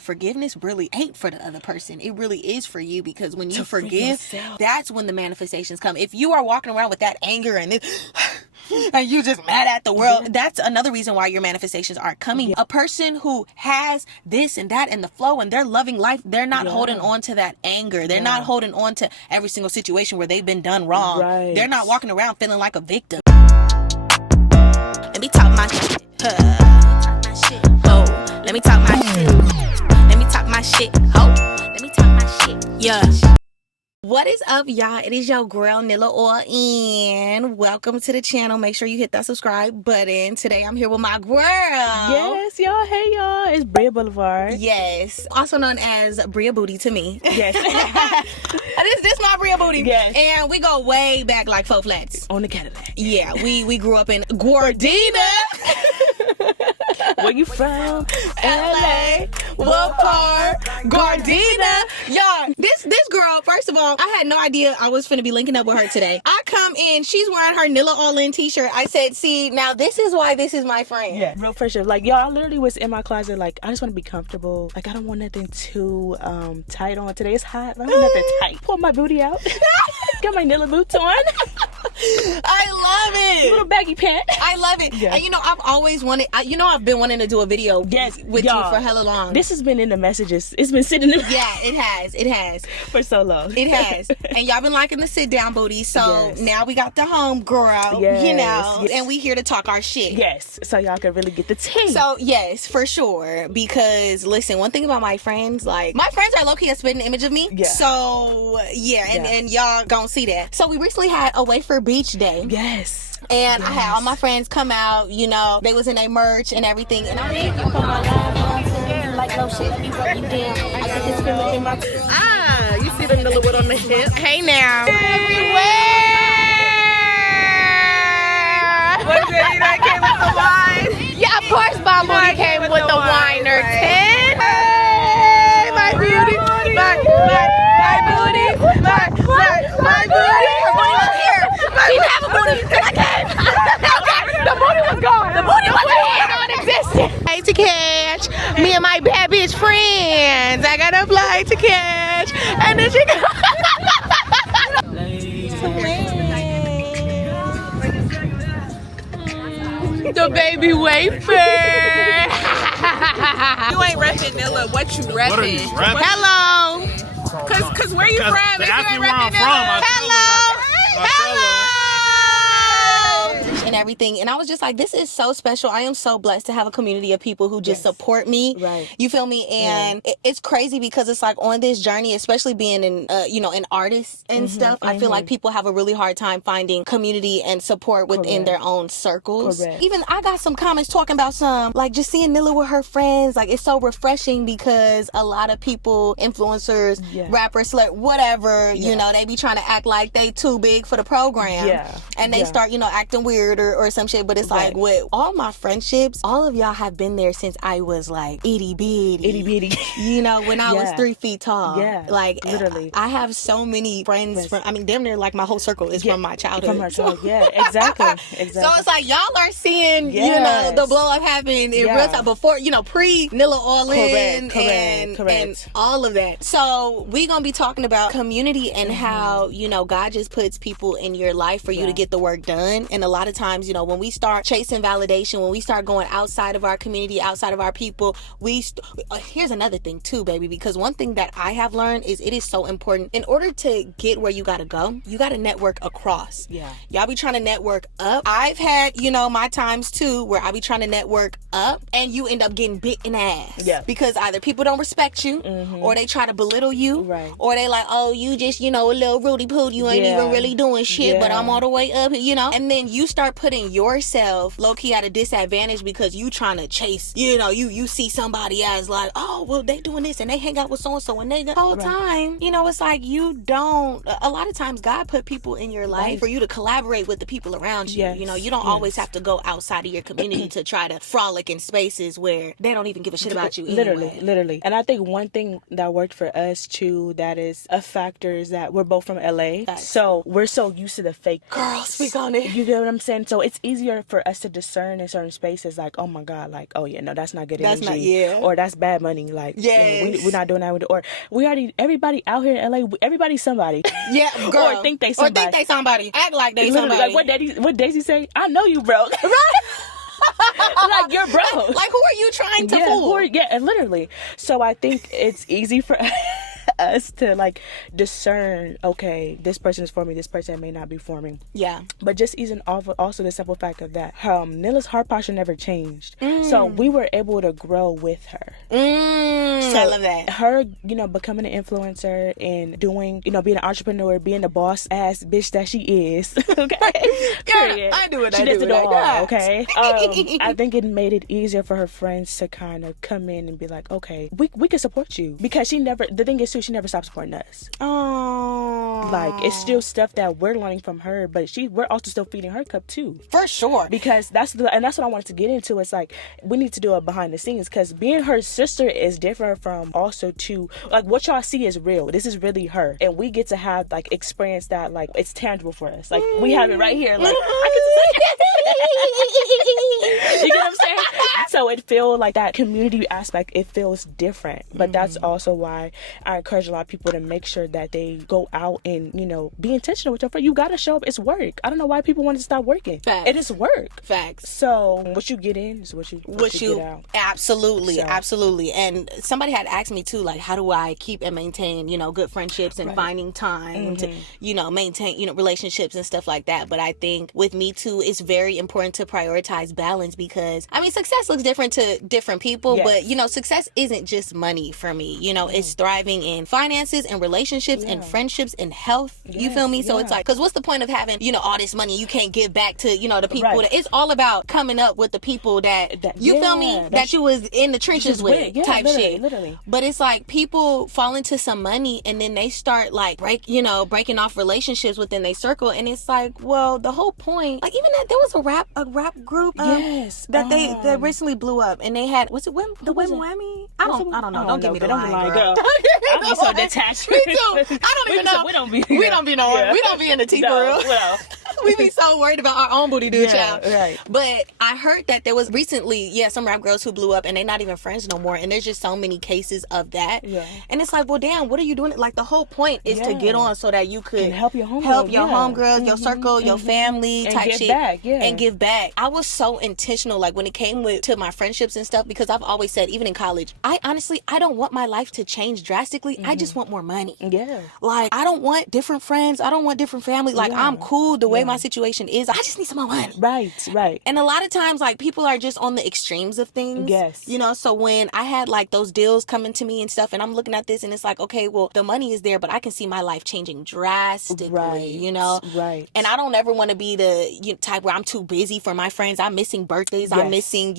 Forgiveness really ain't for the other person. It really is for you, because when you forgive, that's when the manifestations come. If you are walking around with that anger and and you just mad at the world, that's another reason why your manifestations aren't coming. A person who has this and that and the flow and they're loving life, they're not holding on to that anger. They're not holding on to every single situation where they've been done wrong. They're not walking around feeling like a victim. Let me talk my shit. Oh, let me talk my shit. Let me talk my shit. Oh, let me talk my shit. Yeah. What is up, y'all? It is your girl Nilla, and welcome to the channel. Make sure you hit that subscribe button. Today I'm here with my girl. Yes, y'all. Hey, y'all. It's Bria Boulevard. Yes, also known as Bria Booty to me. Yes. this my Bria Booty. Yes. And we go way back like 4 flats. On the Cadillac. Yeah, we grew up in Gordina. Where you from? LA, what part? Gordina. Y'all, this girl, first of all, I had no idea I was finna be linking up with her today. I come in, she's wearing her Nilla all-in t-shirt. I said, see, now this is why this is my friend. Yeah, real friendship. Like, y'all, I literally was in my closet, like, I just want to be comfortable. Like, I don't want nothing too tight on. Today it's hot, but I don't want nothing tight. Pull my booty out. Got my Nilla boots on. I love it. Little baggy pant. I love it. Yeah. And you know, I've always wanted, I've been wanting to do a video with you for hella long. This has been in the messages. It's been sitting in the Yeah, it has. For so long. It has. And y'all been liking the sit down booty. So now we got the home girl, and we here to talk our shit. Yes. So y'all can really get the tea. So yes, for sure. Because listen, one thing about my friends, like my friends are low-key a spitting image of me. Yeah. So and y'all gonna see that. So we recently had a wafer beach day. Yes. And I had all my friends come out, you know, they was in their merch and everything. And I mean, you put my live like no shit, let me break you down. I got this feeling in my you see the Nilla wood on the hip. Hey now. Everywhere. Was it that came with the wine? Yeah, of course Bomb Booty came with the winer. 10. Hey, my beauty. My booty. My booty. She didn't have a booty until I came. The booty was gone. The booty was non-existent. Flight to catch. Me and my bad bitch friends. I got a flight to catch. And then she got... The baby wafer. You ain't repping Nilla. What you repping? What are you repping? Hello. Cause where you from? They If ask you me ain't where I'm repping from. Nilla. and everything. And I was just like, this is so special. I am so blessed to have a community of people who just support me. Right. You feel me? And it's crazy because it's like on this journey, especially being an artist and stuff, I feel like people have a really hard time finding community and support within their own circles. Correct. Even I got some comments talking about some, like just seeing Nilla with her friends, like it's so refreshing because a lot of people, influencers, rappers, whatever, you know, they be trying to act like they too big for the program. Yeah. And they start, you know, acting weird or some shit. But it's like with all my friendships, all of y'all have been there since I was like itty bitty. You know, when I was 3 feet tall. Yeah. Like literally. I have so many friends from, I mean, damn near like my whole circle is from my childhood. From her childhood. Yeah, exactly. So it's like y'all are seeing, you know, the blow up happen in real time before, you know, pre Nilla all in and all of that. So we gonna be talking about community and how, you know, God just puts people in your life for you to get the work done. And a lot of times, you know, when we start chasing validation, when we start going outside of our community, outside of our people, here's another thing too, baby, because one thing that I have learned is it is so important. In order to get where you gotta go, you gotta network across. Yeah. Y'all be trying to network up. I've had, you know, my times too where I be trying to network up and you end up getting bit in the ass. Yeah. Because either people don't respect you or they try to belittle you. Right. Or they like, oh, you just, you know, a little Rudy Poot, you ain't even really doing shit, but I'm all the way up here, you know? And then you start putting yourself low-key at a disadvantage because you trying to chase, you know, you see somebody as like, oh, well, they doing this and they hang out with so-and-so and they the whole time, you know, it's like you don't, a lot of times God put people in your life for you to collaborate with the people around you. You know, you don't always have to go outside of your community to try to frolic in spaces where they don't even give a shit about you anyway. Literally. And I think one thing that worked for us too, that is a factor, is that we're both from LA. So we're so used to the fake. Girl, speak on it. You know what I'm saying? And so it's easier for us to discern in certain spaces, like, oh my God, like, oh yeah, no, that's not good energy. That's not, yeah. Or that's bad money. Like, yes. we're not doing that with it. Or everybody out here in LA, everybody's somebody. Yeah, girl. Or think they somebody. Or think they somebody. Act like they Literally, somebody. Like what Daisy say? I know you broke. Right? Like, you're broke. Like, who are you trying to fool? And literally. So I think it's easy for us to like discern, okay, this person is for me, this person may not be for me. Yeah. But just even also the simple fact of that, Nilla's heart posture never changed. So we were able to grow with her. So I love that. Her, becoming an influencer and doing, being an entrepreneur, being the boss ass bitch that she is. Okay. Period. I do it. She does it all. Okay. I think it made it easier for her friends to kind of come in and be like, okay, we can support you, because the thing is too, she never stopped supporting us. Oh, like, it's still stuff that we're learning from her, but we're also still feeding her cup too, for sure. Because that's what I wanted to get into. It's like, we need to do it behind the scenes, because being her sister is different from also to like what y'all see is real. This is really her, and we get to have like experience that, like, it's tangible for us. Like, we have it right here. Like, I can you get what I'm saying? So it feels like that community aspect, it feels different. But that's also why I encourage a lot of people to make sure that they go out and, be intentional with your friend. You gotta show up. It's work. I don't know why people want to stop working. Facts. It is work. Facts. So what you get in is what you get out. Absolutely. And somebody had asked me too, like, how do I keep and maintain, good friendships and finding time to, maintain, relationships and stuff like that. But I think with me too, it's very important to prioritize balance, because success looks different to different people. Yes. But success isn't just money for me. It's thriving in finances and relationships and friendships and health. You feel me? So it's like, because what's the point of having all this money you can't give back to the people? That, it's all about coming up with the people that you feel me, that you was in the trenches with, type shit. Literally. But it's like, people fall into some money and then they start like breaking off relationships within their circle, and it's like, well, the whole point, like, even that there was a rap group that recently blew up, and they had, was it the Wim Whammy? I don't know. Don't give me the line, girl. I'm so detached. Me too. I don't even know. We don't be knowing. We don't be in the tea for real. Well. We be so worried about our own booty, child. Right. But I heard that there was recently, some rap girls who blew up, and they're not even friends no more. And there's just so many cases of that. Yeah. And it's like, well, damn, what are you doing? Like, the whole point is to get on so that you could help your homegirls, your circle, your family, and type give shit, back, and give back. I was so intentional, like, when it came to my friendships and stuff, because I've always said, even in college, I don't want my life to change drastically. I just want more money. Yeah. Like, I don't want different friends. I don't want different family. Like, I'm cool the way my situation is. I just need some more money. Right. And a lot of times, like, people are just on the extremes of things. Yes. So when I had like those deals coming to me and stuff, and I'm looking at this and it's like, okay, well, the money is there, but I can see my life changing drastically, Right. And I don't ever want to be the type where I'm too busy for my friends. I'm missing birthdays. Yes. I'm missing,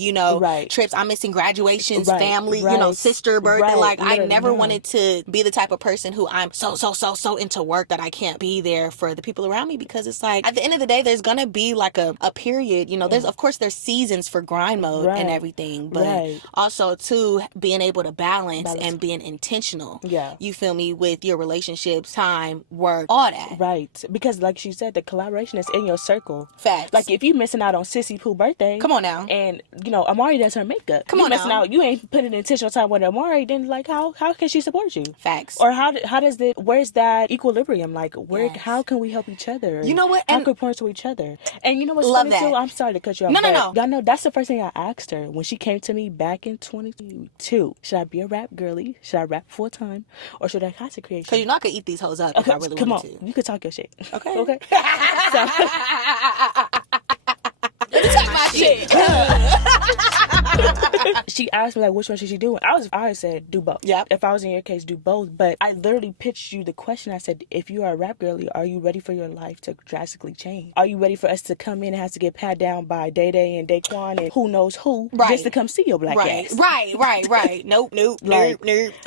trips. I'm missing graduations, family, sister birthday. Like, I never wanted to be the type of person who I'm so into work that I can't be there for the people around me, because it's like, at the end of the day, there's gonna be like a period, there's, of course, there's seasons for grind mode and everything, but also too, being able to balance and being intentional, you feel me, with your relationships, time, work, all that. Right. Because like she said, the collaboration is in your circle. Facts. Like, if you missing out on Sissy Pooh birthday, come on now, and Amari does her makeup, come on now, missing out, you ain't putting intentional time with Amari, then like, how can she support you? Facts. Or where's that equilibrium? Like, how can we help each other? You know what? How can we point to each other? And you know what's love funny that. too? I'm sorry to cut you off. No. Y'all know that's the first thing I asked her when she came to me back in 2022. Should I be a rap girly? Should I rap full time? Or should I content creation? Because you're not going to eat these hoes up if I really come wanted on. to. You could talk your shit. Okay. So, let me talk my shit. She asked me, like, which one should she do? I said, do both. Yeah. If I was in your case, do both. But I literally pitched you the question. I said, if you are a rap girly, are you ready for your life to drastically change? Are you ready for us to come in and have to get pat down by Day Day and Daquan and who knows who just to come see your black ass? Right. Nope.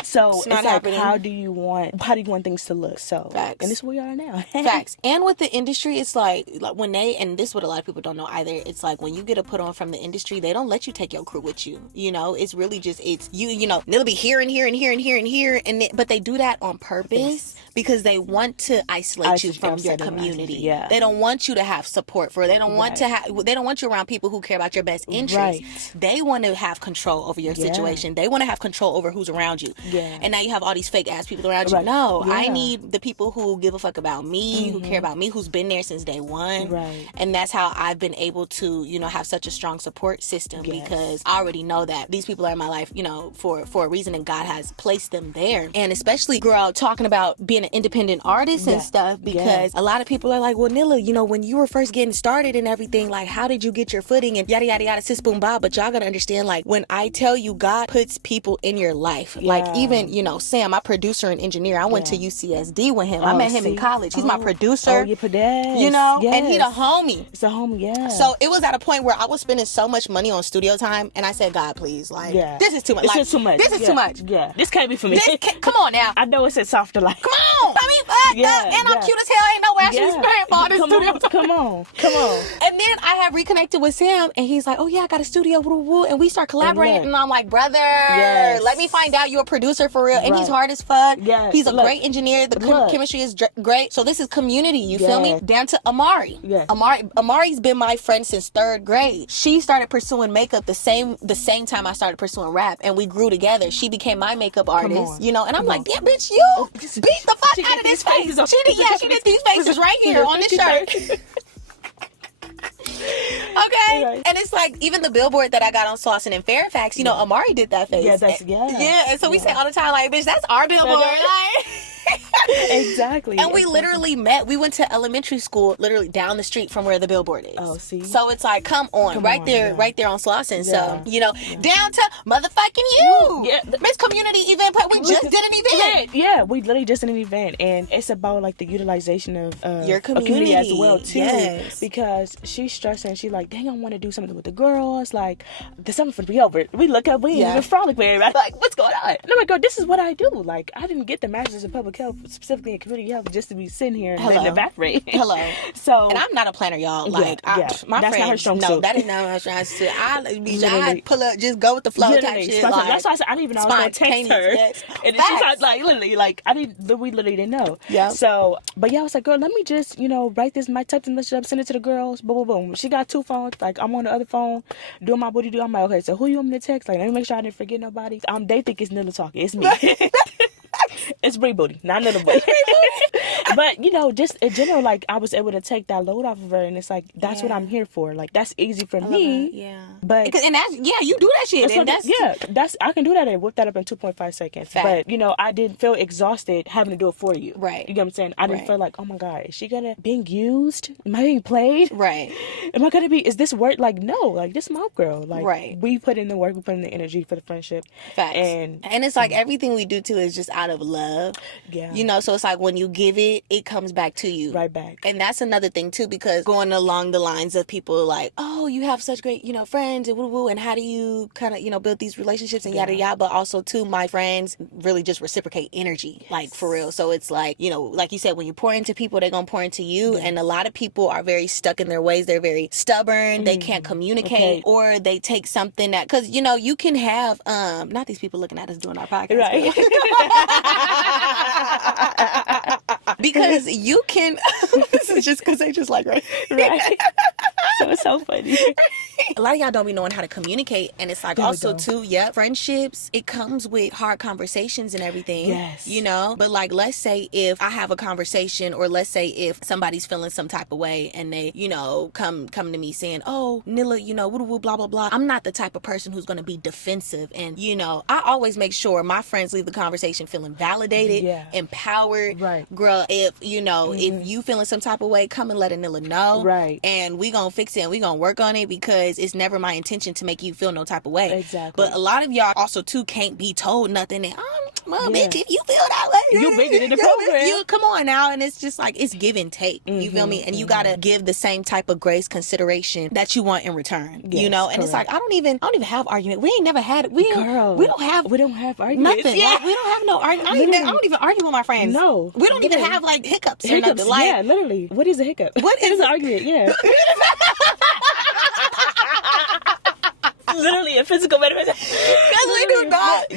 So it's not like, happening. how do you want things to look? So, Facts. And this is where we are now. Facts. And with the industry, it's like when and this is what a lot of people don't know either, it's like when you get a put on from the industry, they don't let you take your crew with you. It's really just, it's you Nilla be here and here and here and here and here, but they do that on purpose because they want to isolate you from your community. Yeah. They don't want you to have support for it. They don't want to have. They don't want you around people who care about your best interests. Right. They want to have control over your situation. They want to have control over who's around you. Yeah. And now you have all these fake ass people around you. Right. No, Yeah. I need the people who give a fuck about me, who care about me, who's been there since day one. Right. And that's how I've been able to, you know, have such a strong support system because I already know that these people are in my life, you know, for a reason, and God has placed them there. And especially, girl, talking about being an independent artist and stuff, because a lot of people are like, well, Nilla, you know, when you were first getting started and everything, like, how did you get your footing and yada, yada, yada, sis, boom, bob. But y'all gotta understand, like, when I tell you God puts people in your life, like, even, you know, Sam, my producer and engineer, I went to UCSD with him. I met him in college. He's my producer. You know, and he the homie. It's a homie, yeah. So it was at a point where I was spending so much money on studio time, and I said, God, please, like, this is too much. This is too much. This is too much. Yeah. This can't be for me. Come on now. I know it's a softer life. Come on. I mean, and I'm cute as hell. Ain't no way I should be sparing for all this studio time. Come on. And then I had reconnected with Sam, and he's like, oh yeah, I got a studio, woo, woo, and we start collaborating, and I'm like, brother, let me find out you're a producer for real, and he's hard as fuck. He's a great engineer. The chemistry is great. So this is community, you feel me? Down to Amari. Amari's been my friend since 3rd grade. She started pursuing makeup the same time I started pursuing rap, and we grew together. She became my makeup artist, you know, and I'm like, yeah, bitch, you beat the fuck out of this face. She did these faces right here on this shirt. Okay, and it's like even the billboard that I got on Slauson in Fairfax, you know, Amari did that face. And so we say all the time, like, bitch, that's our billboard. Like, Exactly. And we literally met. We went to elementary school literally down the street from where the billboard is. Oh, see. So it's like, come on, right there on Slauson. So, you know, down to motherfucking you. Miss Community Event. We just did an event. Yeah, we literally just did an event, and it's about like the utilization of your community as well too. Yes. Because she's stressing. She's like, dang, I want to do something with the girls. Like, there's something for me over. We look up, we even frolic with everybody. Like, what's going on? And I'm like, girl, this is what I do. Like, I didn't get the master's in public health, specifically in community health, just to be sitting here and letting evaporate. So, and I'm not a planner, y'all. Like, my that's friends, not her strong suit. No, that is not my strong suit. I pull up, just go with the flow type shit. Like, that's why I said I didn't even know I was going to text her. Yes. And then she's like, literally, like, we literally didn't know. Yeah. So, but yeah, I was like, girl, let me just, you know, write this, my type and list up, send it to the girls, boom, boom, boom. She got 2 phones. Like, I'm on the other phone doing my booty do. I'm like, okay, so who you want me to text? Like, let me make sure I didn't forget nobody. They think it's Nilla talking. It's me. It's Bria Booty, not Nilla Booty. But, you know, just in general, like, I was able to take that load off of her, and it's like, that's what I'm here for. Like, that's easy for me. Yeah. But and that's, you do that shit. I can do that and whip that up in 2.5 seconds. Fact. But, you know, I didn't feel exhausted having to do it for you. Right. You get what I'm saying? I didn't feel like, oh my God, is she being used? Am I being played? Right. Am I gonna be, is this work? Like, no, like, this my girl. Like, right. We put in the work, we put in the energy for the friendship. Facts. And it's like everything we do too is just out of love. Yeah. You know, so it's like when you give it, it comes back to you. Right back. And that's another thing too, because going along the lines of people like, oh, you have such great, you know, friends and woo-woo, and how do you kind of, you know, build these relationships and yada yada, but also too, my friends really just reciprocate energy, like for real. So it's like, you know, like you said, when you pour into people, they're gonna pour into you. And a lot of people are very stuck in their ways. They're very stubborn. They can't communicate, or they take something that, because, you know, you can have not these people looking at us doing our podcast, right? Because you can this is just because they just like right. So it's so funny. A lot of y'all don't be knowing how to communicate, and it's like also too, friendships, it comes with hard conversations and everything. Yes. You know, but like, let's say if I have a conversation, or let's say if somebody's feeling some type of way and they, you know, come to me saying, oh, Nilla, you know, woo blah blah blah, I'm not the type of person who's going to be defensive. And, you know, I always make sure my friends leave the conversation feeling validated, empowered. Right. Girl, if, you know, if you feeling some type of way, come and let a Nilla know. Right. And we gonna fix it and we gonna work on it, because it's never my intention to make you feel no type of way. Exactly. But a lot of y'all also too can't be told nothing. And bitch, if you feel that way, you bigger than the program. You come on now, and it's just like, it's give and take. You feel me? And you gotta give the same type of grace, consideration that you want in return. Yes, you know, and it's like, I don't even have argument. We ain't never had. We don't have arguments. Nothing. Like, we don't have no argument. I don't even argue with my friends. No, we don't even have like hiccups or nothing. Like, yeah, literally. What is a hiccup? What is an argument? Yeah. Literally, literally a physical manifestation. Because we do not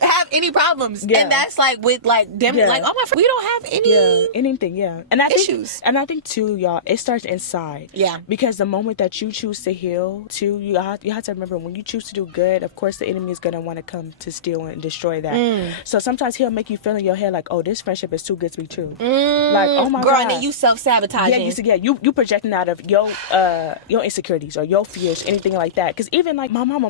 have any problems. Yeah. And that's like with like them, like, oh my friend, we don't have any anything, and I issues. Think, and I think too, y'all, it starts inside. Yeah. Because the moment that you choose to heal, too, you have to remember, when you choose to do good, of course the enemy is gonna want to come to steal and destroy that. So sometimes he'll make you feel in your head like, oh, this friendship is too good to be true. Like, oh my girl, God. and then you self-sabotaging. You projecting out of your insecurities or your fears, anything like that. Because even like my mama,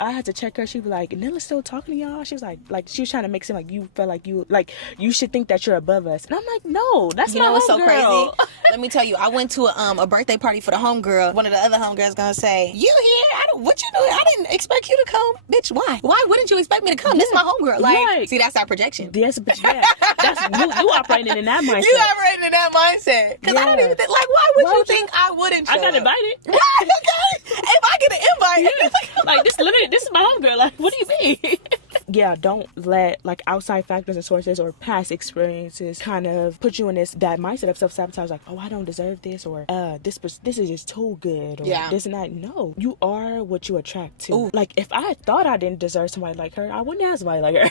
I had to check her. She was like, Nilla's still talking to y'all? She was like she was trying to make it seem like you felt like you should think that you're above us. And I'm like, no, that's you my know what's so homegirl. crazy? Let me tell you, I went to a birthday party for the homegirl. One of the other homegirls gonna say, you here? What you doing? I didn't expect you to come. Bitch, why? Why wouldn't you expect me to come? This is my homegirl. Like, see, that's our projection. Yes, but that's you operating in that mindset. You operating in that mindset. Because I don't even think, like, why would you think I wouldn't show I got up? invited. Right, okay. If I get an invite. Like, this is my homegirl. Like, what do you mean? Yeah, don't let like outside factors and sources or past experiences kind of put you in that mindset of self-sabotage, like, oh, I don't deserve this, or this is just too good, or this and that. No, you are what you attract to. Ooh. Like, if I thought I didn't deserve somebody like her, I wouldn't have somebody like her.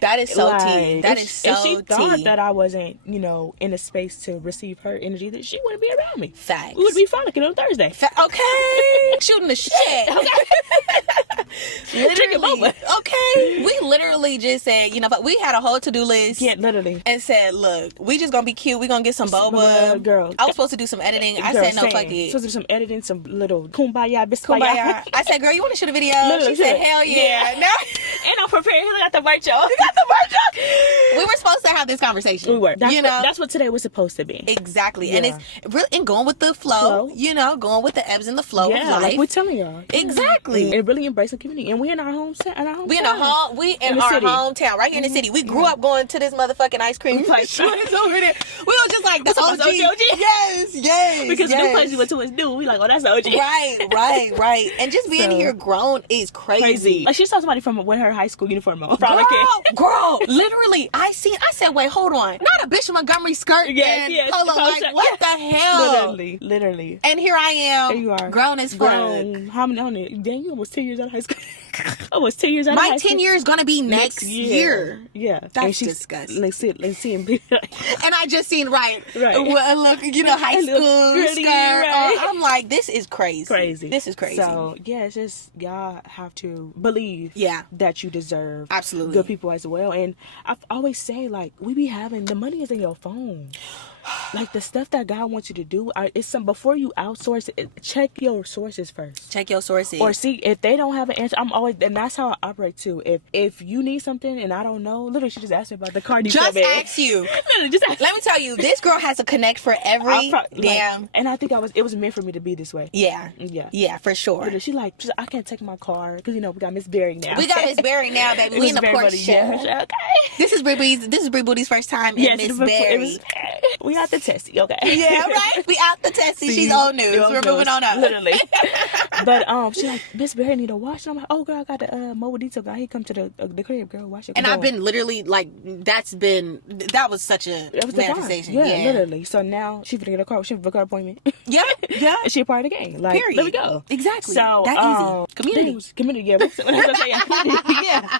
That is so tea. That is so tea. If she thought that I wasn't, in a space to receive her energy, then she wouldn't be around me. Facts. We would be frolicking on Thursday. Okay. Shooting the shit. Okay. Literally. Okay. We literally just said, but we had a whole to-do list. Yeah, literally. And said, look, we just gonna be cute. We gonna get some boba. Girl. I was supposed to do some editing. I said, no, fuck it. Supposed to do some editing, some little kumbaya, kumbaya. I said, girl, you want to shoot a video? Literally, she said, hell yeah. Now, and I'm prepared. He got the merch, y'all. You got the merch, y'all. We were supposed to have this conversation. We were. That's what today was supposed to be. Exactly. And it's really going with the flow. Going with the ebbs and the flow of life. Like we're telling y'all. Exactly. And really embrace the community. And we in our home set. We in our hometown, right here in the city. We grew up going to this motherfucking ice cream place. It's over there. We were just like, that's OG. Yes. Because the new place we went to is new. We like, oh, that's OG. Right. And just being here grown is crazy. Like, she saw somebody from with her high school uniform on. Girl, literally, I said, wait, hold on. Not a Bishop Montgomery skirt and polo. Like, what the hell? Literally. And here I am. There you are. Grown as fuck. How many? Dang, you almost 10 years out of high school. Almost 10 years out of high school. My 10 years gonna be next year. Yeah. That's disgusting. Let's see him. And I just seen, right. Look, high school skirt. Right. I'm like, this is crazy. This is crazy. So, yeah, it's just, y'all have to believe that you deserve absolutely good people as well. And I always say, like, we be having, the money is in your phone. Like, the stuff that God wants you to do, before you outsource it, check your sources first. Check your sources. Or see, if they don't have an answer, and that's how I operate too. If you need something and I don't know, literally, she just asked me about the car. Just ask you. Let me tell you, this girl has a connect for every damn. And I think it was meant for me to be this way. Yeah, for sure. Literally, she's like, I can't take my car because we got Miss Berry now. We got Miss Berry now, baby. We in the Porsche. Okay. This is Brie Booty's first time in Miss Berry. We out the testy, okay? Yeah, right. We out the testy. She's old news. We're moving on up. Literally. But she's like, Miss Berry need a wash. And I'm like, oh girl, I got the mobile detail guy. He come to the crib, girl. Wash it. And I've been literally like, that was such a manifestation. Yeah, literally. So now she's gonna get a car. She book her appointment. Yeah. And she a part of the game. Like, period. There we go. Exactly. So that easy. Community. Yeah. Yeah.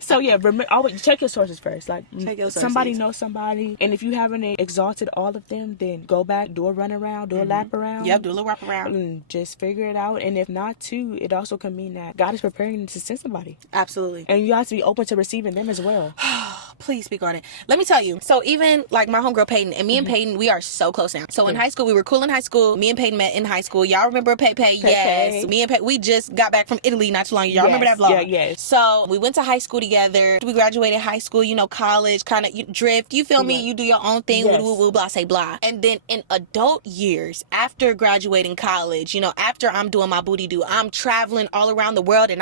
So yeah, always check your sources first. Like, check your sources. Somebody knows somebody, and if you haven't exalted all of them, then go back, do a run around, do a lap around. Yep, do a little wrap around, and just figure it out. And if not, too, it also can mean that God is preparing to send somebody. Absolutely. And you have to be open to receiving them as well. Please speak on it. Let me tell you. So even like my homegirl Peyton and me and Peyton, we are so close now. So in high school, we were cool in high school. Me and Peyton met in high school. Y'all remember Pepe? Yes. Me and Peyton, we just got back from Italy not too long ago. Y'all remember that vlog? Yeah, yes. So we went to high school together. We graduated high school, college, kind of drift. You feel me? You do your own thing. Yes. Woo, blah, say blah. And then in adult years, after graduating college, after I'm doing my booty do, I'm traveling all around the world and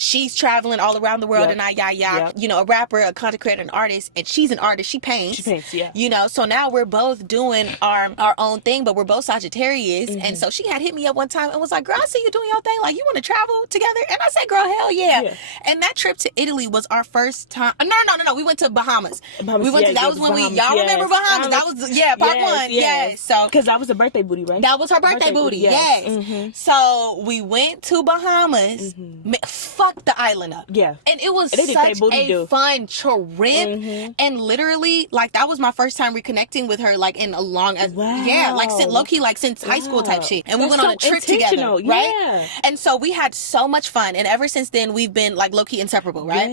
she's traveling all around the world and a rapper, a content creator, creator and artist, and she's an artist. She paints. Yeah. You know, so now we're both doing our own thing, but we're both Sagittarius. And so she had hit me up one time and was like, girl, I see you doing your thing. Like, you want to travel together? And I said, girl, hell yeah. And that trip to Italy was our first time. No. We went to Bahamas. We went to, that was when Bahamas, y'all remember Bahamas? That was, part one. Yes. So, because that was a birthday booty, right? That was her birthday booty. Yes. So we went to Bahamas. Fuck the island up. Yeah. And it was such a fun trip. And literally, like, that was my first time reconnecting with her, like, in a long, like, low-key, like, since high school type shit. And we went on a trip together, right? And so we had so much fun. And ever since then, we've been, like, low-key inseparable, right?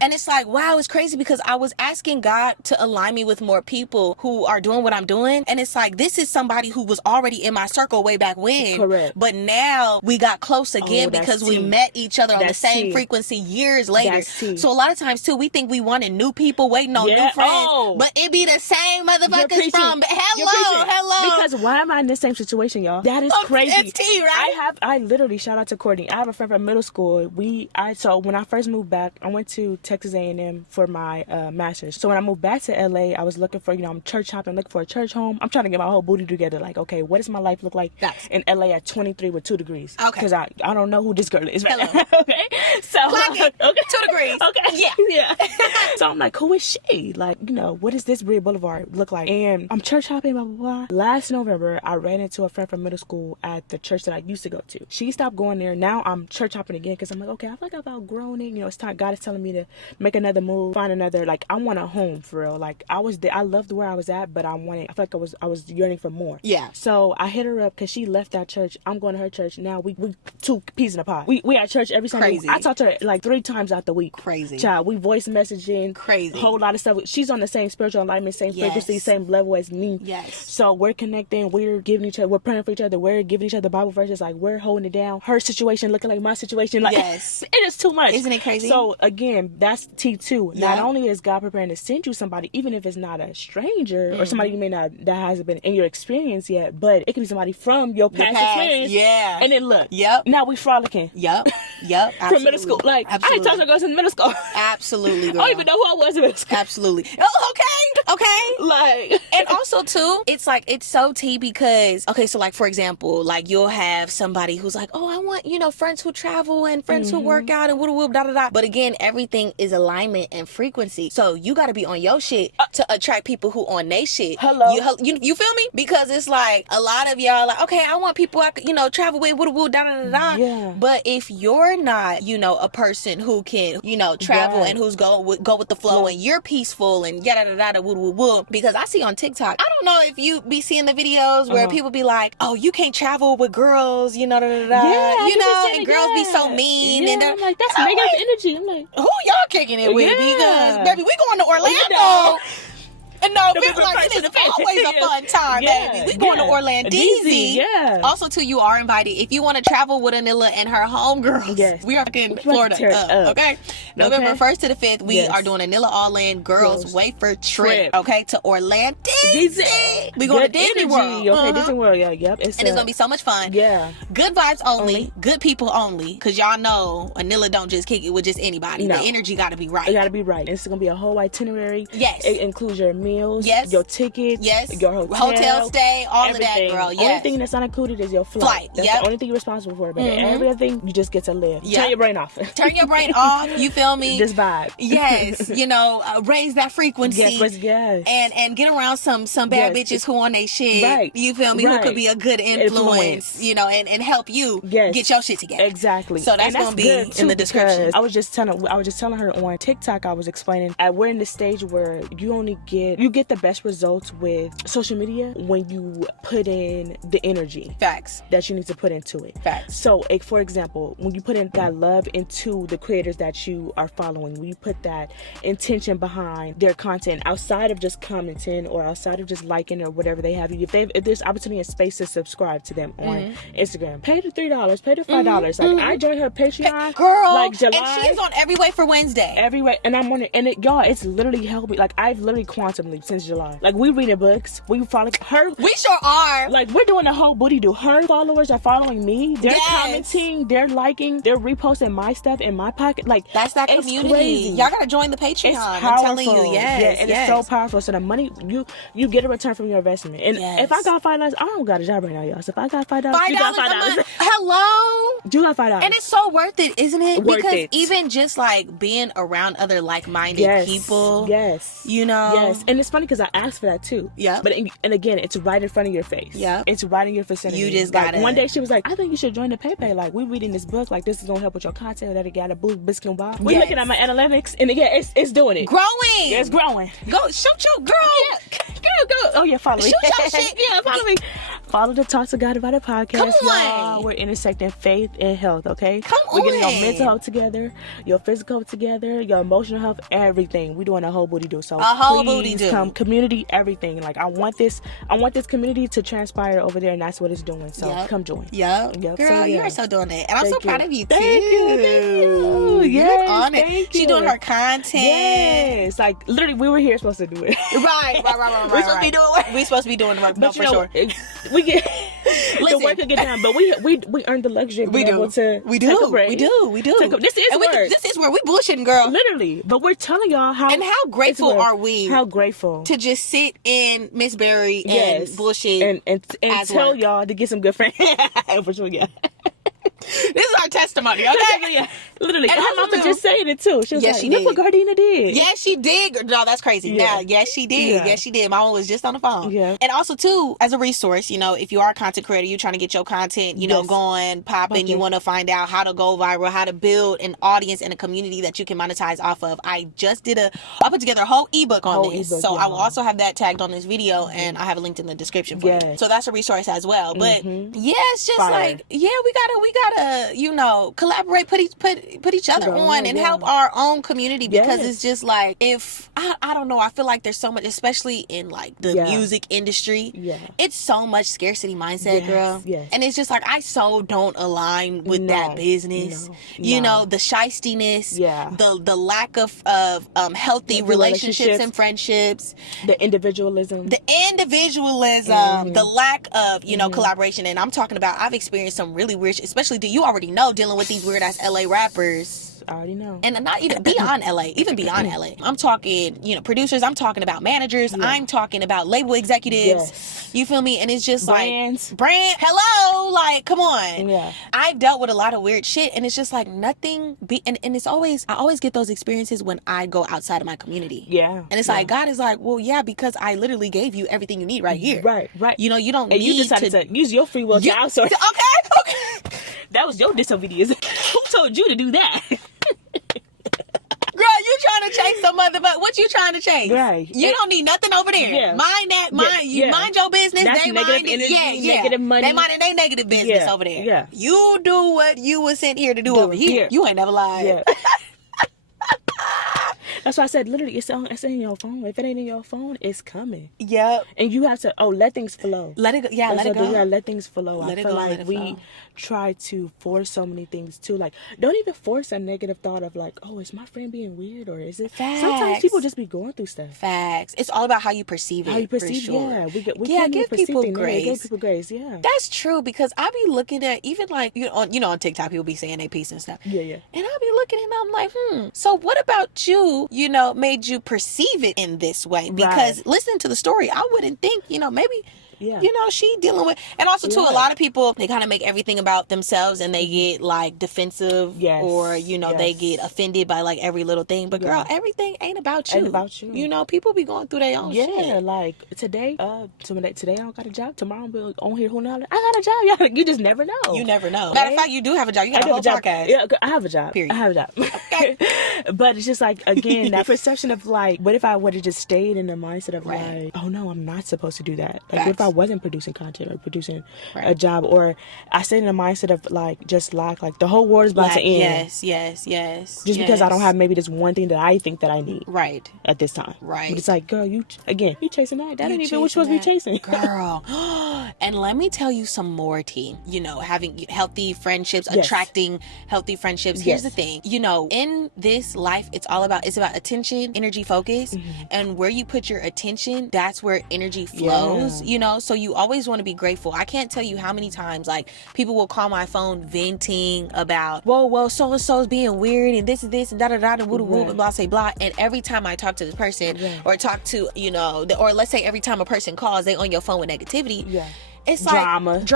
And it's like, wow, it's crazy because I was asking God to align me with more people who are doing what I'm doing. And it's like, this is somebody who was already in my circle way back when. Correct. But now we got close again because we met each other on the same frequency years later. So a lot of times, too, we think we wanted new people waiting on new friends. But it be the same motherfuckers from hello. Because why am I in the same situation, y'all? That is crazy. It's tea, right? I literally, shout out to Courtney. I have a friend from middle school. So when I first moved back, I went to Texas A&M for my master's. So when I moved back to LA, I was looking for, I'm church hopping, looking for a church home. I'm trying to get my whole booty together. Like, okay, what does my life look like in LA at 23 with 2 degrees? Okay. Because I don't know who this girl is. Right? Okay. So, okay. 2 degrees. Okay. Yeah. So I'm like, who is she? Like, what does this Bria Boulevard look like? And I'm church hopping, blah, blah, blah. Last November, I ran into a friend from middle school at the church that I used to go to. She stopped going there. Now I'm church hopping again because I'm like, okay, I feel like I've outgrown it. It's time. God is telling me to make another move, find another, like, I want a home for real. Like, I was there. I loved where I was at, but I feel like I was yearning for more. Yeah. So I hit her up because she left that church. I'm going to her church. Now we two peas in a pod. We at church every Sunday. Crazy. I talk to her like 3 times out the week. Crazy. Child, we voice messaging. Crazy. Whole lot of stuff. She's on the same spiritual alignment, same frequency, same level as me. Yes. So we're connecting. We're giving each other. We're praying for each other. We're giving each other Bible verses. Like, we're holding it down. Her situation looking like my situation. Like, yes. It is too much. Isn't it crazy? So again, that's T2. Yeah. Not only is God preparing to send you somebody, even if it's not a stranger or somebody you may not, that hasn't been in your experience yet, but it could be somebody from your past experience. Yeah. And then look. Yep. Now we frolicking. Yep. From middle school. Like, absolutely. I ain't talking to girls in middle school. Absolutely, girl. I don't even know who I was in middle school. Absolutely. Oh, okay. Like, and also too, it's like, it's so tea because, okay, so like, for example, like, you'll have somebody who's like, oh, I want, friends who travel and friends who work out and whoop, da da da. But again, everything is alignment and frequency. So you got to be on your shit to attract people who on they shit. Hello. You feel me? Because it's like, a lot of y'all like, okay, I want people I could, travel with, whoop, da da da da. Yeah. But if you're not, a person who can, travel and who's go with the flow and you're peaceful and yada da da woo woo woo. Because I see on TikTok, I don't know if you be seeing the videos where people be like, oh, you can't travel with girls, da da da da, and girls be so mean, and I'm like, that's negative energy. I'm like, who y'all kicking it with? Because baby, we going to Orlando. And no, people like, it is always a fun time, baby. We going to Orlando. Yeah. Also, too, you are invited. If you want to travel with Nilla and her homegirls, we are in Florida. Okay? November 1st to the 5th, we are doing a Nilla All-In Girls Wafer Trip. Okay? To Orlando. We going to Disney World. Okay, Disney World. Yeah, yep. And it's going to be so much fun. Yeah. Good vibes only. Good people only. Because y'all know Nilla don't just kick it with just anybody. No. The energy got to be right. It got to be right. It's going to be a whole itinerary. Yes. It includes your meals, your tickets, your hotel stay, all everything. Of that, girl. Yes. Only thing that's not included is your flight. That's the only thing you're responsible for. But everything you just get to live. Turn your brain off. Turn your brain off. You feel me? Just vibe. Yes. Raise that frequency. Yes. And get around some bad bitches who on they shit. Right. You feel me? Who could be a good influence. And help you get your shit together. Exactly. So that's gonna be in the description. I was just telling her on TikTok. I was explaining we're in the stage where you get the best results with social media when you put in the energy. Facts. That you need to put into it. Facts. So, for example, when you put in that love into the creators that you are following, when you put that intention behind their content outside of just commenting or outside of just liking or whatever they have, if there's opportunity and space to subscribe to them on Instagram, pay the $3, pay the $5. Like, I joined her Patreon. Girl. Like, July. And she's on Every Way for Wednesday. Every way. And I'm on it. And y'all, it's literally helped me. Like, I've literally quantum literally since July. Like, we reading books. We follow her. We sure are. Like, we're doing a whole booty do. Her followers are following me. They're commenting. They're liking. They're reposting my stuff in my pocket. Like, that's that community. Crazy. Y'all gotta join the Patreon. It's I'm powerful. telling you, and it's so powerful. So the money, you get a return from your investment. And if I got $5, I don't got a job right now, y'all. So if I got $5, you got $5. Hello. You got $5. And it's so worth it, isn't it? Worth because it. even just like being around other like-minded people. Yes. You know. Yes. And it's funny because I asked for that too. Yeah. But and again, it's right in front of your face. Yeah. It's right in your vicinity. You just like, gotta. One day she was like, I think you should join the PayPay. Like, we reading this book. Like, this is gonna help with your content. That it got a blue biscuit and bar. We looking at my analytics, and again, it's doing it. Growing. Yeah, it's growing. Go shoot your girl. Yeah. Go. Oh yeah, follow me. Shoot your shit. Yeah, follow me. Follow the Talk to God About It podcast. Come on. Y'all. We're intersecting faith and health, okay? We're getting your mental health together, your physical together, your emotional health, everything. We're doing a whole booty do. So a whole please booty do. Come community, everything. Like, I want this community to transpire over there, and that's what it's doing. So come join. Yep. Girl, So, you are so doing that. And I'm so proud of you too. Thank you. Yes, on it. thank She you. doing her content. Yes. Like, literally, we were here supposed to do it. Right. We're supposed to be doing work. We supposed to be doing the work. No, But for sure. We get Listen. the work to get done, but we earned the luxury of being able to We take do. a break. We do. This is work. This is where we bullshitting, girl. Literally. But we're telling y'all how grateful it's work. are we? How grateful to just sit in Miss Berry and bullshit and tell work. y'all to get some good friends. For sure, yeah. This is our testimony, okay? Yeah, literally. And her also mama too- just saying it too. She was like, She look did. what Gardena did. Yes, she did. No, that's crazy. Yeah. Now, yes, she did. Yeah. Yes, she did. Mama was just on the phone. Yeah. And also, too, as a resource, you know, if you are a content creator, you're trying to get your content, you know, going, popping, you want to find out how to go viral, how to build an audience and a community that you can monetize off of. I put together a whole ebook on this. So I will also have that tagged on this video, and I have a link in the description for you. So that's a resource as well. But yeah, it's just like, we gotta, you know, collaborate, put each other on and help our own community, because it's just like, if I don't know, I feel like there's so much, especially in like the music industry, it's so much scarcity mindset, girl. And it's just like, I so don't align with that business. You know, the shystiness, the lack of healthy relationships and friendships, the individualism, the lack of, you know, collaboration. And I'm talking about, I've experienced some really weird, especially, you already know, dealing with these weird ass LA rappers. I already know. And not even beyond LA, even beyond LA. I'm talking, you know, producers, I'm talking about managers, I'm talking about label executives. You feel me? And it's just Brands. like, hello, like, come on. Yeah. I've dealt with a lot of weird shit, and it's just like nothing and it's always, I always get those experiences when I go outside of my community. Yeah. And it's like, God is like, well, yeah, because I literally gave you everything you need right here. Right. You know, you don't and need you decided to use your free will to outsource. Okay. That was your disobedience. Who told you to do that? Girl, you trying to chase some other, but what you trying to chase? Right. You don't need nothing over there. Yeah. Mind that. Mind your business. That's they negative mind energy, negative money. They minding their negative business over there. Yeah. You do what you was sent here to do over here. You ain't never lied. Yeah. That's why I said, literally, it's in your phone. If it ain't in your phone, it's coming. Yep. And you have to, let things flow. Let it go. Yeah, let it go. Yeah, let things flow. Let I it feel go, like let it we flow. try to force so many things too. Like, don't even force a negative thought of like, oh, is my friend being weird, or is it? Facts. Sometimes people just be going through stuff. Facts. It's all about how you perceive it. How you perceive, for sure. yeah. We can't give perceive people things. grace. Give people grace, yeah. That's true, because I be looking at, even like, on TikTok, people be saying they piece and stuff. Yeah. And I be looking and I'm like, so what about you, made you perceive it in this way? Because listening to the story, I wouldn't think, maybe, she dealing with, and also too, a lot of people, they kind of make everything about themselves, and they get like defensive, or, they get offended by like every little thing. But girl, everything ain't about you. Ain't about you. People be going through their own shit. Yeah, like today I don't got a job. Tomorrow I'll be on here, I got a job. Yeah, you just never know. You never know. Matter of fact, you do have a job. You got a whole podcast. Yeah, I have a job. Period. I have a job. Okay. But it's just like, again, that perception of like, what if I would have just stayed in the mindset of like, oh no, I'm not supposed to do that. Like, what if I I wasn't producing content or producing a job, or I stayed in the mindset of like just like the whole world is about to end. Yes. Just because I don't have maybe this one thing that I think that I need. Right. At this time. Right. But it's like, girl, you chasing that. That ain't even what you're supposed to be chasing. Girl. And let me tell you some more, T. You know, having healthy friendships, attracting healthy friendships. Here's the thing. You know, in this life, it's about attention, energy, focus. And where you put your attention, that's where energy flows. You know, so you always want to be grateful. I can't tell you how many times like people will call my phone venting about, whoa, so and so's being weird and this and da and woo woo and blah say blah. And every time I talk to this person or talk to, you know, or let's say every time a person calls, they on your phone with negativity. It's drama. Like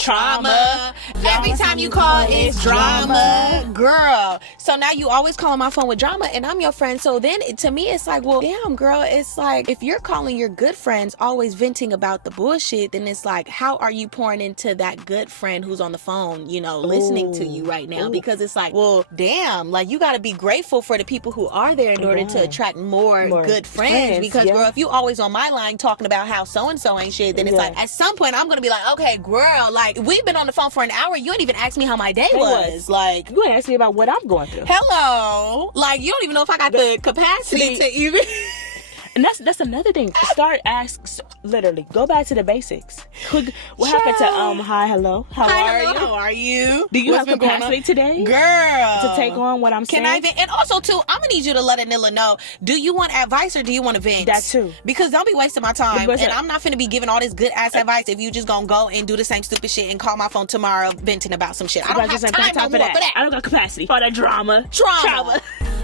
trauma. Every time you call, it's drama. Girl. So now you always calling my phone with drama and I'm your friend. So then to me, it's like, well, damn, girl. It's like, if you're calling your good friends always venting about the bullshit, then it's like, how are you pouring into that good friend who's on the phone, you know, listening to you right now? Because it's like, well, damn, like you got to be grateful for the people who are there in order to attract more good friends. Because, girl, if you always on my line talking about how so-and-so ain't shit, then it's like, at some point, I'm gonna be like, okay, girl, like we've been on the phone for an hour, you ain't even asked me how my day was. Like, you ain't asked me about what I'm going through. Hello, like you don't even know if I got the capacity to even. And that's another thing. Literally, go back to the basics. What happened to hi, hello, how are you? Do you have capacity today, girl, to take on what I'm saying? Can I vent? And also too, I'm gonna need you to let Nilla know. Do you want advice or do you want to vent? That too. Because don't be wasting my time. And I'm not finna be giving all this good ass advice if you just gonna go and do the same stupid shit and call my phone tomorrow venting about some shit. I don't have time for that. I don't got capacity for that drama.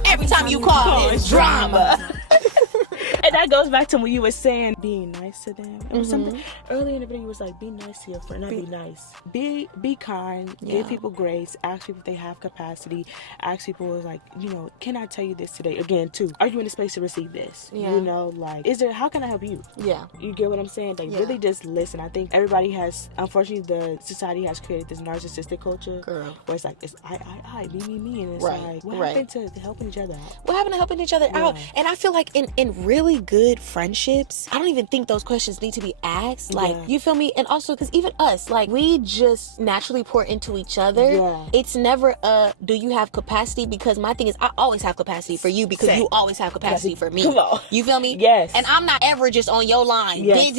Every time you call, it's drama. And that goes back to when you were saying being nice to them. It was something earlier in the video. You was like, be nice to your friend. Not be nice. Be kind. Give people grace. Ask people if they have capacity. Ask people like, you know, can I tell you this today? Again, too, are you in a space to receive this? You know, like, how can I help you? You get what I'm saying? Like, really just listen. I think everybody has, unfortunately, the society has created this narcissistic culture where it's like, it's I, me, and it's like, what happened to helping each other out? What happened to helping each other out? And I feel like in really good friendships, I don't even think those questions need to be asked. Like, you feel me? And also, because even us, like, we just naturally pour into each other. It's never do you have capacity? Because my thing is, I always have capacity for you because you always have capacity for me. Come on. You feel me? Yes. And I'm not ever just on your line. Like,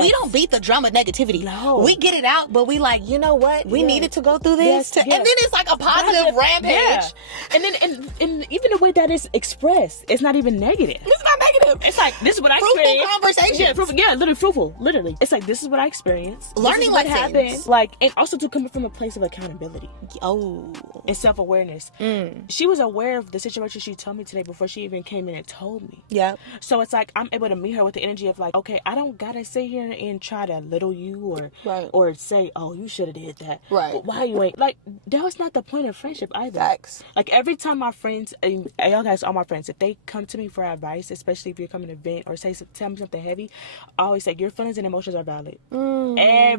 we don't beat the drum of negativity. No. We get it out, but we like, you know what? We needed to go through this. And then it's like a positive rampage. And then and even the way that it's expressed, it's not even negative. It's not negative. It's like, this is what I fruitful conversations. Literally fruitful. Literally. It's like, this is what I experienced. Learning what lessons. happened. Like, and also to come from a place of accountability. Oh. And self-awareness. She was aware of the situation she told me today before she even came in and told me. So it's like, I'm able to meet her with the energy of like, okay, I don't gotta sit here and try to little you or say, oh, you should have did that. Why you ain't? Like, that was not the point of friendship either. Facts. Like, every time my friends, and y'all guys, all my friends, if they come to me for advice, especially if you're coming to vent or tell me something heavy, I always say, your feelings and emotions are valid. I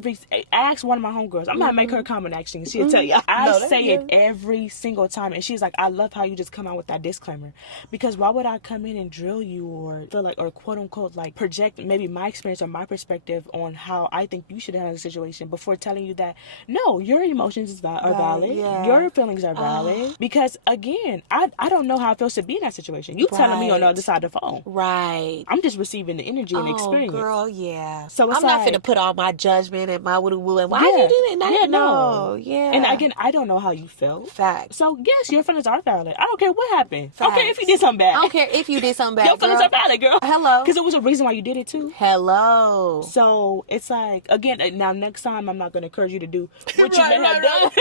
asked one of my homegirls, I'm gonna make her a comment actually, she'll tell you. I say it every single time, and she's like, I love how you just come out with that disclaimer, because why would I come in and drill you or feel like, or quote unquote, like project maybe my experience or my perspective on how I think you should handle the situation before telling you that no, your emotions are valid, your feelings are valid, because again, I don't know how it feels to be in that situation. You telling me on the other side of the phone. I'm just receiving the energy and experience. Girl, so it's I'm not finna put all my judgment and my woo and why you did it. No. And again, I don't know how you felt. Facts. So yes, your feelings are valid. I don't care what happened. Facts. I don't care if you did something bad. I don't care if you did something bad. Your feelings are valid, girl. Hello. Because it was a reason why you did it too. Hello. So it's like, again, now next time I'm not gonna encourage you to do what you may have done.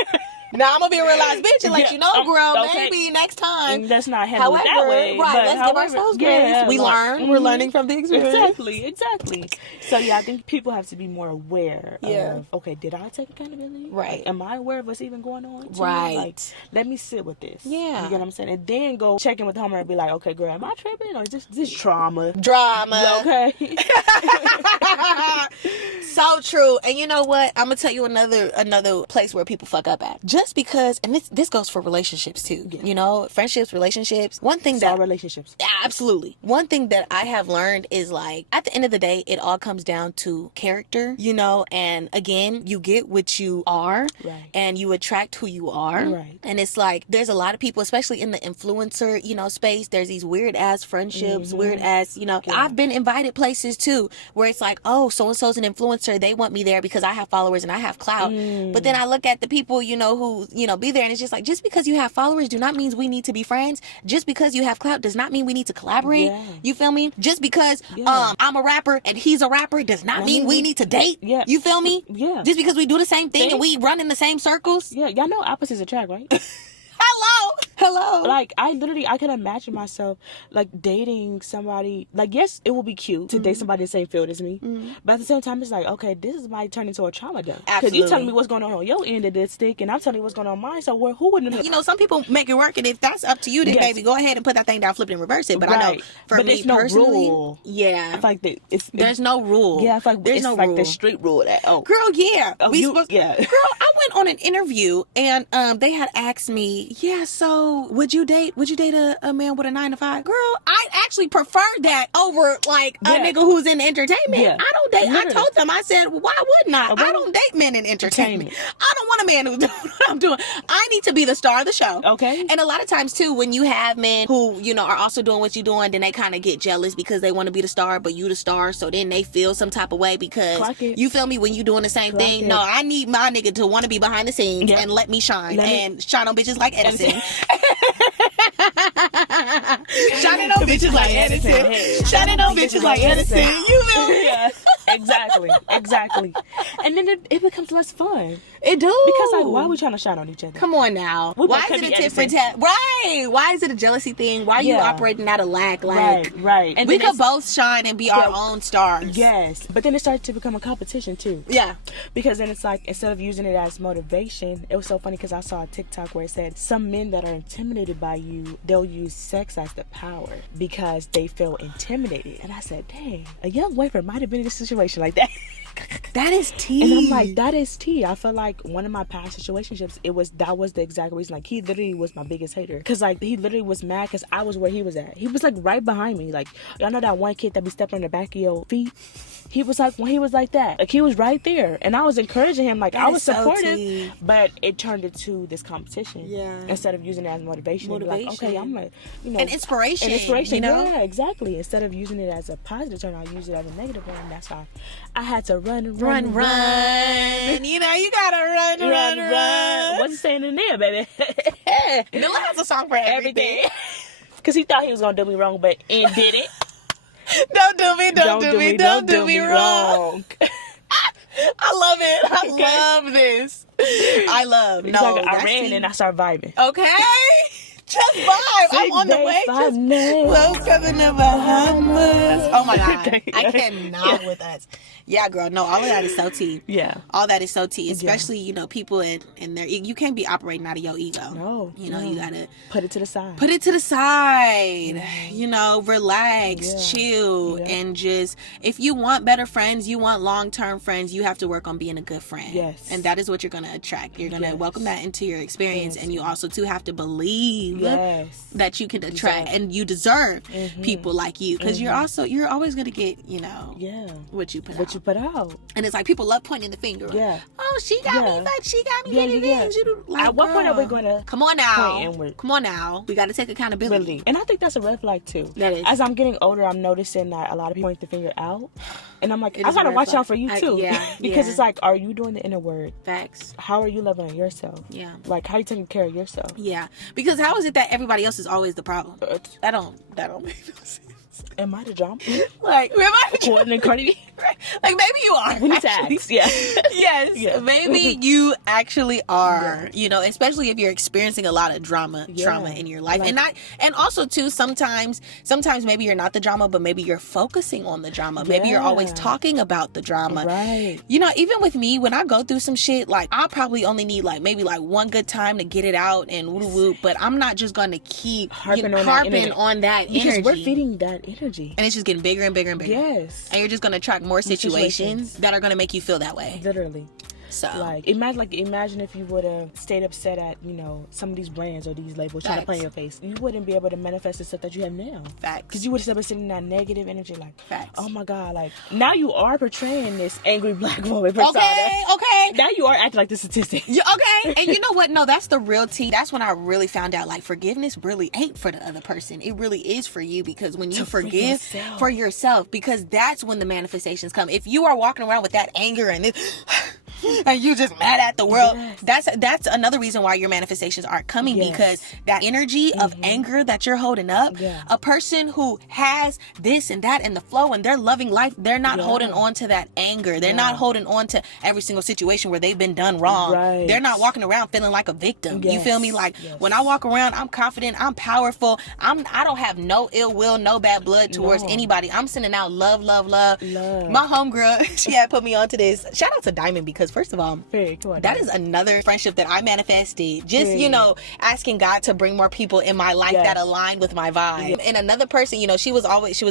Now I'm gonna be a real ass bitch and let you know, girl. Maybe next time. And let's not handle it that way. Let's give ourselves grace. We learn. We're learning from the experience. Exactly. So yeah, I think people have to be more aware of, okay, did I take accountability? Right. Am I aware of what's even going on? Right. Like, let me sit with this. Yeah. You get what I'm saying? And then go check in with the homegirl and be like, okay, girl, am I tripping or is this trauma? Drama. Okay. So true. And you know what? I'm gonna tell you another place where people fuck up at. Just just because, and this goes for relationships too, you know, friendships, relationships. One thing all relationships. Absolutely. One thing that I have learned is like, at the end of the day, it all comes down to character, you know, and again, you get what you are, right, and you attract who you are. Right. And it's like, there's a lot of people, especially in the influencer, you know, space, there's these weird ass friendships, weird ass, you know, I've been invited places too, where it's like, oh, so-and-so's an influencer. They want me there because I have followers and I have clout. But then I look at the people, you know, who, you know, be there, and it's just like, just because you have followers do not mean we need to be friends. Just because you have clout does not mean we need to collaborate. Yeah. You feel me? Just because I'm a rapper and he's a rapper does not mean we need to date. Yeah. You feel me? Yeah. Just because we do the same thing and we run in the same circles. Yeah, y'all know opposites attract, right? Hello. Like, I can imagine myself, like, dating somebody. Like, yes, it will be cute to date somebody in the same field as me. But at the same time, it's like, okay, this might turn into a trauma though. Because you telling me what's going on your end of this stick, and I'm telling you what's going on mine. So who wouldn't? You know, some people make it work, and if that's up to you, then baby, go ahead and put that thing down, flip it, and reverse it. But I know for me personally, rule. Yeah, I feel like there's no rule. Yeah, I feel like there's it's no like rule. the street rule that Girl, yeah. Oh, Girl, I went on an interview, and they had asked me, so would you date a man with a 9-to-5? Girl, I actually prefer that over like a nigga who's in entertainment. Yeah. I don't date. Literally. I told them, I said, well, why wouldn't I? I don't date men in entertainment. I don't want a man who's doing what I'm doing. I need to be the star of the show. Okay. And a lot of times too, when you have men who, you know, are also doing what you're doing, then they kind of get jealous because they want to be the star, but you the star. So then they feel some type of way because you feel me, when you doing the same thing. No, I need my nigga to want to be behind the scenes and let me shine and shine on bitches like Edison. Shining on bitches like Edison. Shining on bitches like Edison. You feel me? Yeah, exactly. And then it becomes less fun. It do. Because like, why are we trying to shine on each other? Come on now. Why is it a tit for tat? Right. Why is it a jealousy thing? Why are you operating out of lack? Like, right. And we could both shine and be our own stars. Yes. But then it started to become a competition too. Yeah. Because then it's like, instead of using it as motivation, it was so funny because I saw a TikTok where it said some men that are intimidated by you, they'll use sex as the power because they feel intimidated. And I said, dang, a young wafer might have been in a situation like that. That is tea. And I'm like, that is tea. I feel like one of my past situationships, that was the exact reason. Like, he literally was my biggest hater. Because, like, he literally was mad because I was where he was at. He was, like, right behind me. Like, y'all know that one kid that be stepping on the back of your feet? He was like, when he was like that. Like, he was right there. And I was encouraging him. Like, I was supportive. But it turned into this competition. Yeah. Instead of using it as motivation. Like, okay, I'm like, you know. An inspiration. You know? Yeah, exactly. Instead of using it as a positive turn, I use it as a negative one. And that's how I had to run. You know, you gotta run. What's he saying in there, baby? Nilla has a song for everything. Because he thought he was gonna do me wrong, but did it. Don't do me wrong. I love it. I love this. I love. No, like I ran and I started vibing. Okay. Just vibe. I'm on the way. Welcome to the Bahamas. Oh my God. I cannot with us. Yeah, girl. No, all of that is so tea. Yeah. All that is so tea. Especially, you know, people in their, you can't be operating out of your ego. No. You know, you gotta put it to the side. You know, relax, chill, and just, if you want better friends, you want long-term friends, you have to work on being a good friend. Yes. And that is what you're gonna attract. You're gonna welcome that into your experience, and you also too have to believe that you can attract and you deserve people like you, because you're always gonna get, you know, what you put out. And it's like, people love pointing the finger. Yeah. Oh, she got me, but she got me. Like, at what point are we gonna come on now? We got to take accountability. Really. And I think that's a red flag too. That is. As I'm getting older, I'm noticing that a lot of people point the finger out, and I'm like, I gotta watch out for you too. Because it's like, are you doing the inner work? Facts. How are you loving on yourself? Yeah. Like, how are you taking care of yourself? Yeah. Because how is it that everybody else is always the problem? That don't make no sense. Am I the drama? Like, am I the drama? Like, maybe you are. We need to ask. Yeah. Yes. Maybe you actually are. Yeah. You know, especially if you're experiencing a lot of drama in your life. Like, and also too, sometimes maybe you're not the drama, but maybe you're focusing on the drama. Yeah. Maybe you're always talking about the drama. Right. You know, even with me, when I go through some shit, like, I'll probably only need maybe one good time to get it out and woo-woo, but I'm not just going to keep harping on that energy. Because we're feeding that energy. And it's just getting bigger and bigger and bigger. Yes. And you're just going to attract more situations that are going to make you feel that way. Literally. So like imagine if you would have stayed upset at, you know, some of these brands or these labels trying to play in your face. You wouldn't be able to manifest the stuff that you have now. Facts. Because you would have been sitting in that negative energy, like, facts. Oh my God, like now you are portraying this angry black woman persona. Okay. Now you are acting like the statistic. Yeah, okay. And you know what? No, that's the real tea. That's when I really found out, like, forgiveness really ain't for the other person. It really is for you, because when you forgive for yourself, because that's when the manifestations come. If you are walking around with that anger and this and you just mad at the world, that's another reason why your manifestations aren't coming, because that energy of anger that you're holding up, a person who has this and that in the flow and they're loving life, they're not holding on to that anger. They're not holding on to every single situation where they've been done wrong. They're not walking around feeling like a victim. You feel me? Like when I walk around, I'm confident, I'm powerful, I don't have no ill will, no bad blood towards anybody. I'm sending out love. My homegirl, she had put me onto this. Shout out to Diamond, because first of all, that is another friendship that I manifested. Just, you know, asking God to bring more people in my life that align with my vibe. And another person, you know, she was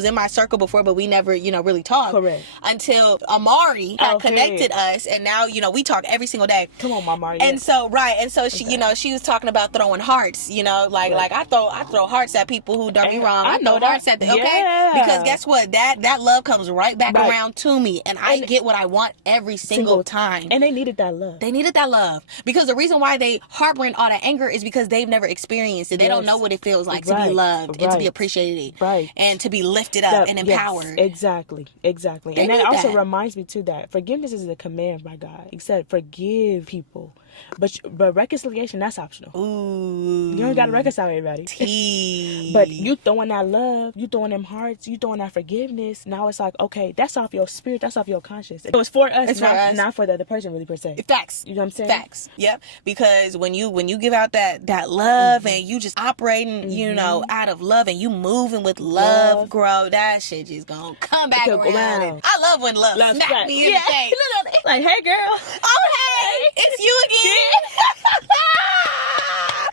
in my circle before, but we never, you know, really talked. Until Amari had connected us, and now, you know, we talk every single day. Come on, Mama. And so, and so she, you know, she was talking about throwing hearts, you know, like I throw hearts at people who don't be wrong. I throw hearts at them, because guess what? That love comes right back around to me, and I get what I want every single time. And they needed that love. They needed that love, because the reason why they harboring all that anger is because they've never experienced it. They don't know what it feels like to be loved and to be appreciated and to be lifted up and empowered. Exactly. And that also reminds me too that forgiveness is a command by God. He said, forgive people. But reconciliation, that's optional. Ooh. You don't gotta reconcile everybody. But you throwing that love, you throwing them hearts, you throwing that forgiveness. Now it's like, okay, that's off your spirit, that's off your conscience. So it's for us, not for the other person, really, per se. Facts. You know what I'm saying? Facts. Yep. Because when you give out that love and you just operating, you know, out of love, and you moving with love, grow, that shit just gonna come back around. And I love when love smack me in the face. Like, hey girl. Oh hey, it's you again.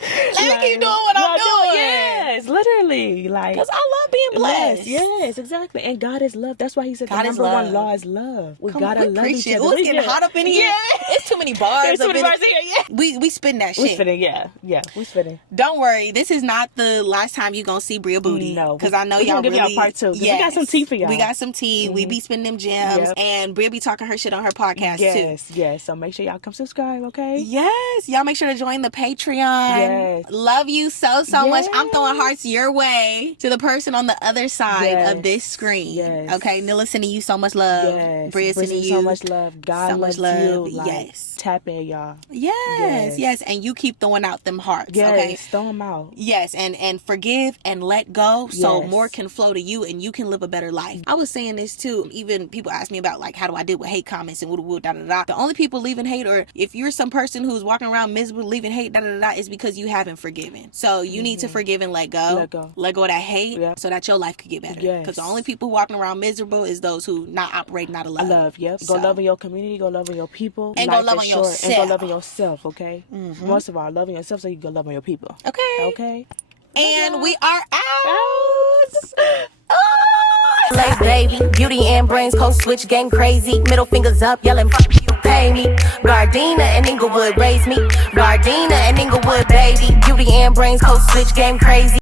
Let me keep doing what I'm doing. Yes, literally. Like, because I love being blessed. Yes, exactly. And God is love. That's why he said the number one law is love. We gotta love each other. It's getting hot up in here. Yeah. It's too many bars. There's too many bars here. Yeah. We spitting that shit. We spitting, yeah. We spitting. Don't worry. This is not the last time you gonna see Bria booty. No. Because I know y'all really. Give y'all part two. Yes. We got some tea for y'all. We got some tea. We be spinning them gems. And Bria be talking her shit on her podcast too. Yes. So make sure y'all come subscribe, okay? Yes. Y'all make sure to join the Patreon. Yes. Love you so much. I'm throwing hearts your way to the person on the other side of this screen. Yes. Okay, Nilla sending you so much love. Yes. Bria sending you so much love. God so much love. You. Like, yes. Tap in, y'all. Yes. And you keep throwing out them hearts. Yes. Okay. Throw them out. Yes. And forgive and let go, so more can flow to you and you can live a better life. I was saying this too. Even people ask me about, like, how do I deal with hate comments and woo da da da. The only people leaving hate, or if you're some person who's walking around miserable leaving hate da da da, is because you haven't forgiven. So you need to forgive and let go. Let go of that hate, so that your life could get better. Because the only people walking around miserable is those who not operating out of love. Go love in your community, go love in your people, and go love on yourself. And go love on yourself, okay? Most of all, loving yourself so you can go love on your people. Okay. And we are out. Late baby, beauty and brains, code switch, game crazy. Middle fingers up, yelling, fuck you, pay me. Gardena and Inglewood raised me. Gardena and Inglewood, baby. Beauty and brains, code switch, game crazy.